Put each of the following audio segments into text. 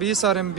20 RMB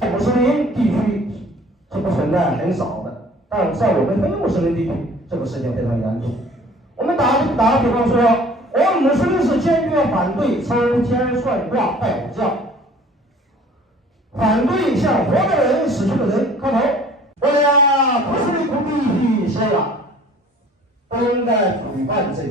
穆斯林地区是不存在很少的，但在我们非穆斯林地区，这个事情非常严重。我们打个比方说，我们穆斯林是坚决反对抽签算卦拜偶像，反对向活的人死去的人磕头。我俩不是不必须信仰，不应该诽谤真理。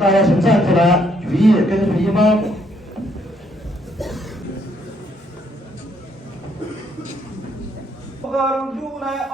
大家请站起来，举义跟随一方。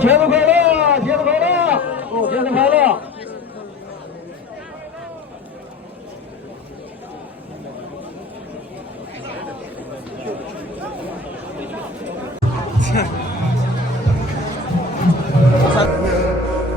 节日快乐，节日快乐，节日快乐。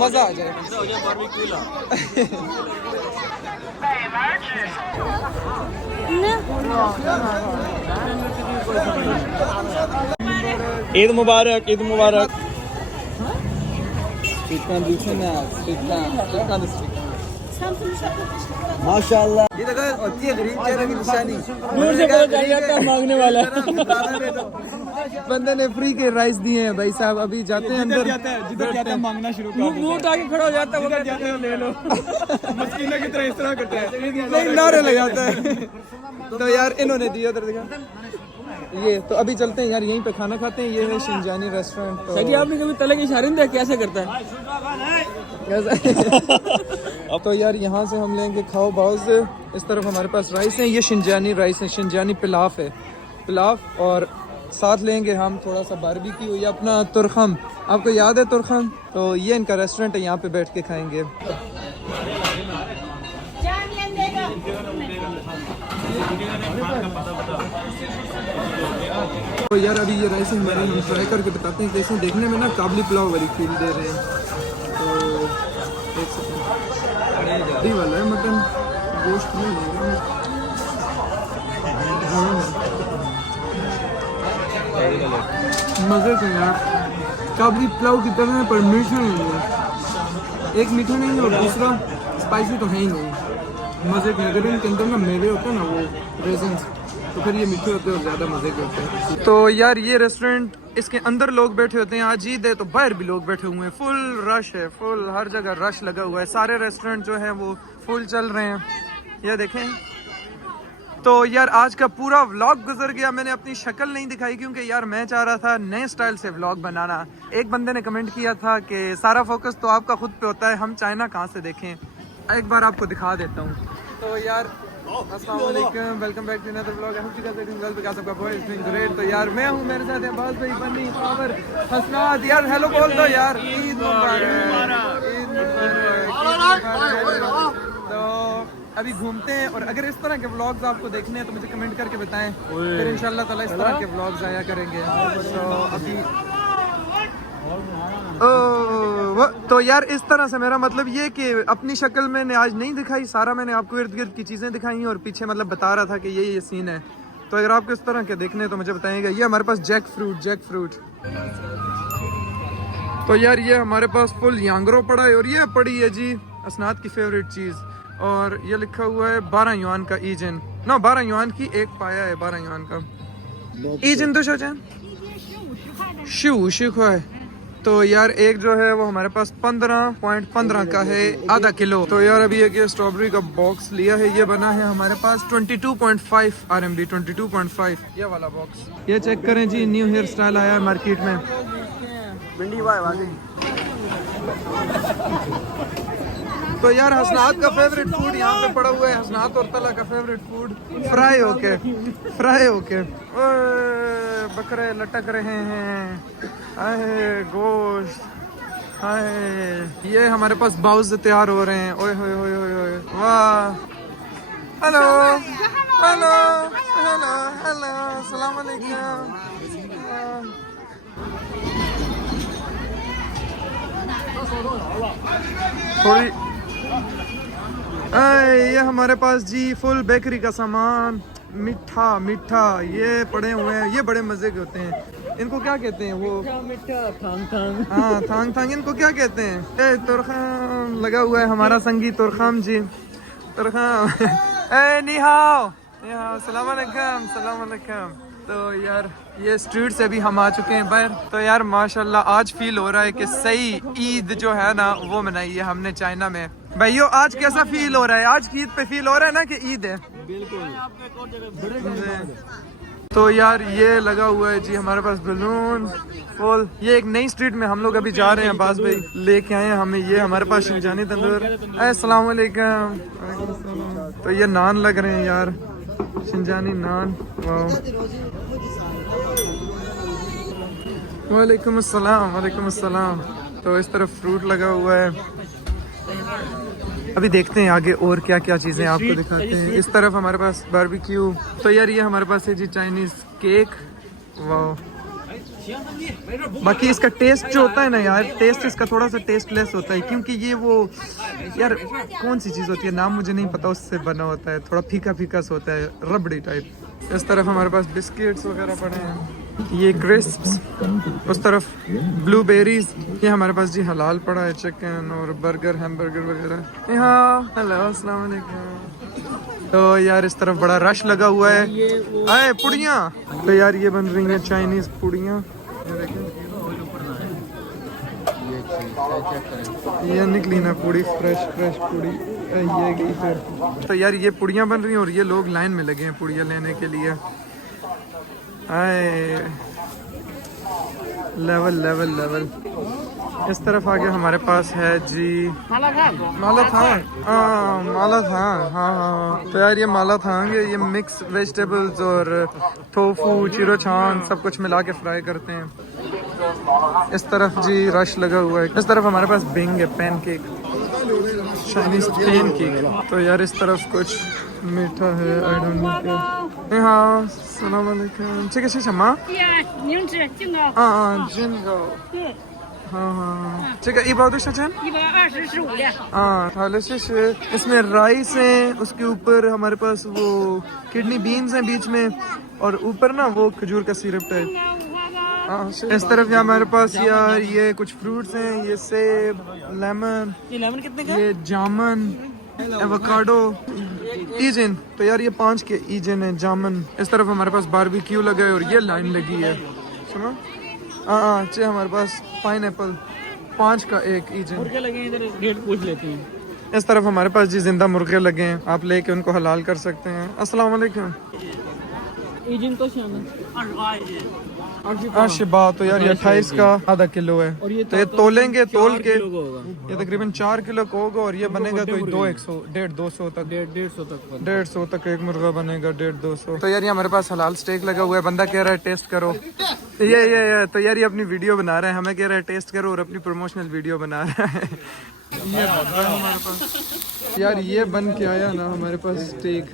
मजा आ जाए। ईद मुबारक, ईद मुबारक। माशाल्लाह, ये देखो होती है गरीब चेहरे की निशानी। दूर से पता चल जाता है मांगने वाला। बंदे ने फ्री के राइस दिए हैं भाई साहब, अभी जाते हैं अंदर, जिधर जाता है मांगना शुरू कर देते हैं। मुंह उठा के खड़ा हो जाता है, उधर जाते हैं ले लो। मस्कीना की तरह इस तरह करता है, नहीं नारे लगाता है। तो यार इन्होंने दिया, उधर देखा ये। तो अभी चलते हैं यार, यहीं पे खाना खाते हैं। ये है शिनजानी रेस्टोरेंट। तो सही, आपने कभी तले के इशारे नहीं देखा कैसे करता है? अब तो यार यहाँ से हम लेंगे खाओ बाउज। इस तरफ हमारे पास राइस है, ये शिनजानी राइस है, शिनजानी पिलाव है, पिलाव। और साथ लेंगे हम थोड़ा सा बारबेक्यू, ये अपना तुरखम, आपको याद है तुरखम? तो ये इनका रेस्टोरेंट है, यहाँ पे बैठ के खाएंगे। तो यार अभी ये राइस हमारे, हम ट्राई करके बताते हैं कैसे। देखने में ना काबली पुलाव वाली फील दे रहे हैं। तो एक सेकंड, हड्डी वाला है मटन, गोश्त नहीं है। मज़े से यार, काबली पुलाव की तरह है पर मीठा नहीं है। एक मीठा नहीं है और दूसरा स्पाइसी तो है ही नहीं। मज़े के, अगर इनके अंदर ना मेवे होते हैं ना, वो रेजिन्स, तो फिर ये मीठे होते हैं और ज़्यादा मज़े के होते हैं। तो यार ये रेस्टोरेंट, इसके अंदर लोग बैठे होते हैं। आज ईद है तो बाहर भी लोग बैठे हुए हैं। फुल रश है, फुल हर जगह रश लगा हुआ है। सारे रेस्टोरेंट जो हैं वो फुल चल रहे हैं, ये देखें। तो यार आज का पूरा व्लॉग गुजर गया। मैंने अपनी शक्ल नहीं दिखाई क्योंकि यार मैं चाह रहा था नए स्टाइल से व्लॉग बनाना। एक बंदे ने कमेंट किया था कि सारा फोकस तो आपका खुद पे होता है, हम चाइना कहाँ से देखें। एक बार आपको दिखा देता हूँ। तो यार अस्सलाम वालेकुम, welcome back to another vlog. I hope you guys are doing well, because आपका बॉय इज डूइंग ग्रेट। तो यार मैं हूँ, मेरे साथ है बाज भाई, बनी, पावर, हसनात। यार हेलो बोल दो यार। ईद मुबारक, ईद मुबारक। तो अभी घूमते हैं, और अगर इस तरह के व्लॉग्स आपको देखने हैं तो मुझे कमेंट करके बताएं, फिर इंशाल्लाह ताला इस तरह के व्लॉग्स आया करेंगे। तो अभी तो यार इस तरह से मेरा मतलब ये कि अपनी शक्ल मैंने आज नहीं दिखाई, सारा मैंने आपको इर्द गिर्द की चीज़ें दिखाई और पीछे मतलब बता रहा था कि ये सीन है। तो अगर आपको इस तरह के देखने हैं तो मुझे बताइएगा। ये हमारे पास जैक फ्रूट। तो यार ये हमारे पास फुल यांगरो पड़ा है, और ये पड़ी है जी असनाद की फेवरेट चीज़, और ये लिखा हुआ है 12 युआन का ईजन। ना 12 युआन की एक पाया है, 12 युआन का ईजन। तो शोचन शू है। तो यार एक जो है वो हमारे पास 15.15 का है, आधा किलो। तो यार अभी एक ये स्ट्रॉबेरी का बॉक्स लिया है, ये बना है हमारे पास 22.5 RMB, 22.5 ये वाला बॉक्स। ये चेक करें जी, न्यू हेयर स्टाइल आया है मार्केट में। तो यार हसनात का फेवरेट फूड यहाँ पे पड़ा हुआ है, हसनात और तला का फेवरेट फूड, फ्राई होके बकरे लटक रहे हैं। आए गोश्त, आए ये हमारे पास बाउज तैयार हो रहे हैं। ओए होए होए होए होए, वाह। हेलो हेलो हेलो हेलो, अस्सलाम वालेकुम। थोड़ी ये हमारे पास जी फुल बेकरी का सामान, मीठा ये पड़े हुए हैं। ये बड़े मजे के होते हैं। इनको क्या कहते हैं वो? मीठा थांग। हाँ थांग। इनको क्या कहते हैं? तुरखाम लगा हुआ है हमारा संगी तुरखाम जी, तुरखाम। नी हाओ, सलाम अलैकुम। तो यार ये स्ट्रीट से भी हम आ चुके हैं बाहर। तो यार माशाल्लाह आज फील हो रहा है कि सही ईद जो है ना वो मनाई है हमने चाइना में। भाइयों आज कैसा फील हो रहा है? आज की ईद पे फील हो रहा है ना कि ईद है? बिल्कुल। तो यार ये लगा हुआ है जी हमारे पास बलून फुल। ये एक नई स्ट्रीट में हम लोग अभी जा रहे हैं, बास भाई लेके आए हैं हमें। ये हमारे पास शिनजानी तंदूर। अस्सलाम वालेकुम। तो ये नान लग रहे हैं यार, शिनजानी नान। वालेकुम अस्सलाम। तो इस तरफ फ्रूट लगा हुआ है। अभी देखते हैं आगे और क्या क्या चीज़ें आपको दिखाते हैं। इस तरफ हमारे पास बारबेक्यू। तो यार ये हमारे पास है जी चाइनीज़ केक। वाह बाकी इसका टेस्ट जो होता है ना यार, टेस्ट इसका थोड़ा सा टेस्ट लेस होता है, क्योंकि ये वो यार कौन सी चीज़ होती है, नाम मुझे नहीं पता, उससे बना होता है, थोड़ा फीका फीका सा होता है, रबड़ी टाइप। इस तरफ हमारे पास बिस्किट्स वगैरह पड़े हैं, ये क्रिस्प्स, उस तरफ ब्लूबेरीज, ये हमारे पास जी हलाल पड़ा है, चिकन और बर्गर, हैमबर्गर वगैरह। यहाँ हेलो अस्सलाम वालेकुम। तो यार इस तरफ बड़ा रश लगा हुआ है। आए पुड़ियाँ, तो यार ये बन रही हैं चाइनीज पुड़ियाँ, ये निकली ना पूड़ी, फ्रेश फ्रेश पूड़ी, ये गई फिर। तो यार ये पुड़ियाँ बन रही हैं और ये लोग लाइन में लगे हैं पुड़ियाँ लेने के लिए। आए लेवल लेवल लेवल। इस तरफ आगे हमारे पास है जी मालाथान, हाँ मालाथान, हाँ हाँ। तो यार ये मालाथान है, ये मिक्स वेजिटेबल्स और टोफू, चिरोचान सब कुछ मिला के फ्राई करते हैं। इस तरफ जी रश लगा हुआ है। इस तरफ हमारे पास बिंग है, पैनकेक, चाइनीज पैनकेक। तो यार इस तरफ कुछ मीठा है, आई डोंट नो क्या। हाँ अस्सलाम वालेकुम, 这个是什么？明治敬告啊，这个。对हाँ,这个一包多少钱，120-15两。हाँ, थाली से इसमें राइस है, उसके ऊपर हमारे पास वो किडनी बीन्स हैं बीच में, और ऊपर ना वो खजूर का सिरप टाइप। हाँ, इस तरफ यहाँ हमारे पास यार ये कुछ फ्रूट्स हैं, ये सेब, लेमन, ये लेमन कितने का? ये जामन, एवोकाडो, ईजन। तो यार ये 5 के ईजन है, जामन। इस तरफ हमारे पास बारबेक्यू लगा है और ये लाइन लगी है, सुनो। हाँ अच्छे, हमारे पास पाइनएप्पल 5 का 1 ईजन। मुर्गे लगे इधर, रेट पूछ लेते हैं। इस तरफ हमारे पास जी जिंदा मुर्गे लगे हैं, आप लेके उनको हलाल कर सकते हैं। अस्सलाम वालेकुम। ईजिन तो शान आशिबा, तो यार ये 28 का आधा किलो है, और ये तो ये तोलेंगे, तोल के होगा, ये तकरीबन 4 किलो का होगा, और ये बनेगा कोई 150 तक, 150 तक एक मुर्गा बनेगा, 150। तो यार ये हमारे पास हलाल स्टेक लगा हुआ है, बंदा कह रहा है टेस्ट करो। ये तो यार ये अपनी वीडियो बना रहा है, हमें कह रहा है टेस्ट करो, और अपनी प्रमोशनल वीडियो बना रहा है। ये बन रहा है हमारे पास यार, ये बन के आया ना हमारे पास स्टेक।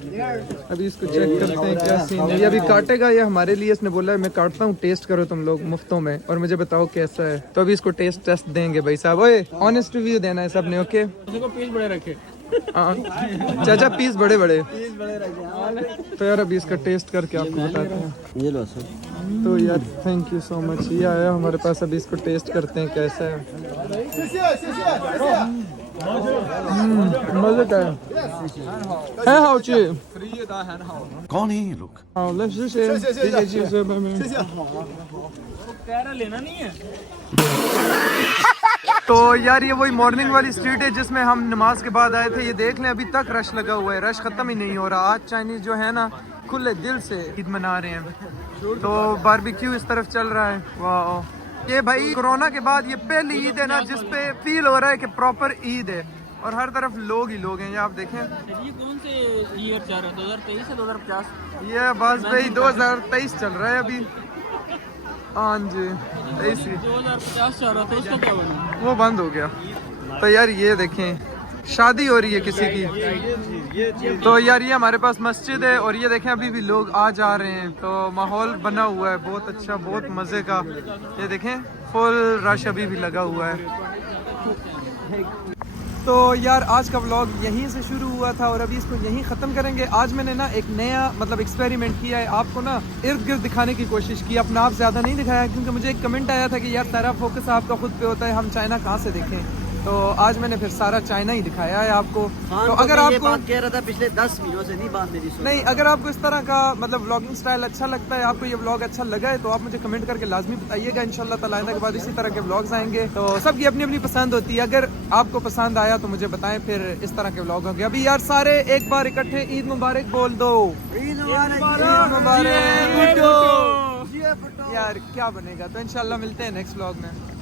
अभी इसको चेक करते हैं क्या सीन है। ये अभी काटेगा ये हमारे लिए, इसने बोला है मैं काटता हूँ, टेस्ट करो तुम लोग मुफ्तों में, और मुझे बताओ कैसा है। तो अभी इसको टेस्ट देंगे भाई साहब। ओए ऑनेस्ट रिव्यू देना है सबने, ओके? पीस बड़े रखे, चाचा पीस बड़े बड़े। तो यार अभी इसका टेस्ट करके आपको बताते हैं। ये लो सर। तो यार थैंक यू सो मच, ये आया हमारे पास, अभी इसको टेस्ट करते हैं कैसा है। मजे का है हाउची। कौन है ये लोग? लेना नहीं है। तो यार ये वही मॉर्निंग वाली स्ट्रीट है जिसमें हम नमाज के बाद आए थे। ये देख लें अभी तक रश लगा हुआ है, रश खत्म ही नहीं हो रहा। आज चाइनीज जो है ना खुले दिल से ईद मना रहे हैं। तो बारबेक्यू इस तरफ चल रहा है। वाह, ये भाई कोरोना के बाद ये पहली ईद है ना जिसपे फील हो रहा है कि प्रॉपर ईद है, और हर तरफ लोग ही लोग हैं। ये आप देखें, ये कौन से ईयर चल रहा है, 2023 या 2050? ये बस भाई 2023 चल रहा है अभी। हाँ जी, ऐसी 2050 चल रहा था, इसका क्या बना? वो बंद हो गया। तो यार ये देखें, शादी हो रही है किसी की। तो यार ये हमारे पास मस्जिद है, और ये देखें अभी भी लोग आ जा रहे हैं। तो माहौल बना हुआ है बहुत अच्छा, बहुत मज़े का। ये देखें फुल रश अभी भी लगा हुआ है। तो यार आज का व्लॉग यहीं से शुरू हुआ था और अभी इसको यहीं ख़त्म करेंगे। आज मैंने ना एक नया मतलब एक्सपेरिमेंट किया है, आपको ना इर्द गिर्द दिखाने की कोशिश की, अपना आप ज़्यादा नहीं दिखाया, क्योंकि मुझे एक कमेंट आया था कि यार सारा फोकस आपका खुद पे होता है, हम चाइना कहाँ से देखें। तो आज मैंने फिर सारा चाइना ही दिखाया है आपको। हाँ, तो अगर ये आपको बात कह रहा था पिछले 10 वीडियो से, नहीं बात मेरी सुन। नहीं, अगर आपको इस तरह का मतलब व्लॉगिंग स्टाइल अच्छा लगता है, आपको ये व्लॉग अच्छा लगा है, तो आप मुझे कमेंट करके लाजमी बताइएगा। इंशाल्लाह ताला आइंदा के बाद इसी तरह के व्लॉग्स आएंगे। तो सबकी अपनी अपनी पसंद होती है, अगर आपको पसंद आया तो मुझे बताएं, फिर इस तरह के व्लॉग होंगे। अभी यार सारे एक बार इकट्ठे ईद मुबारक बोल दो। ईद मुबारक। यार क्या बनेगा। तो इंशाल्लाह मिलते हैं नेक्स्ट व्लॉग में।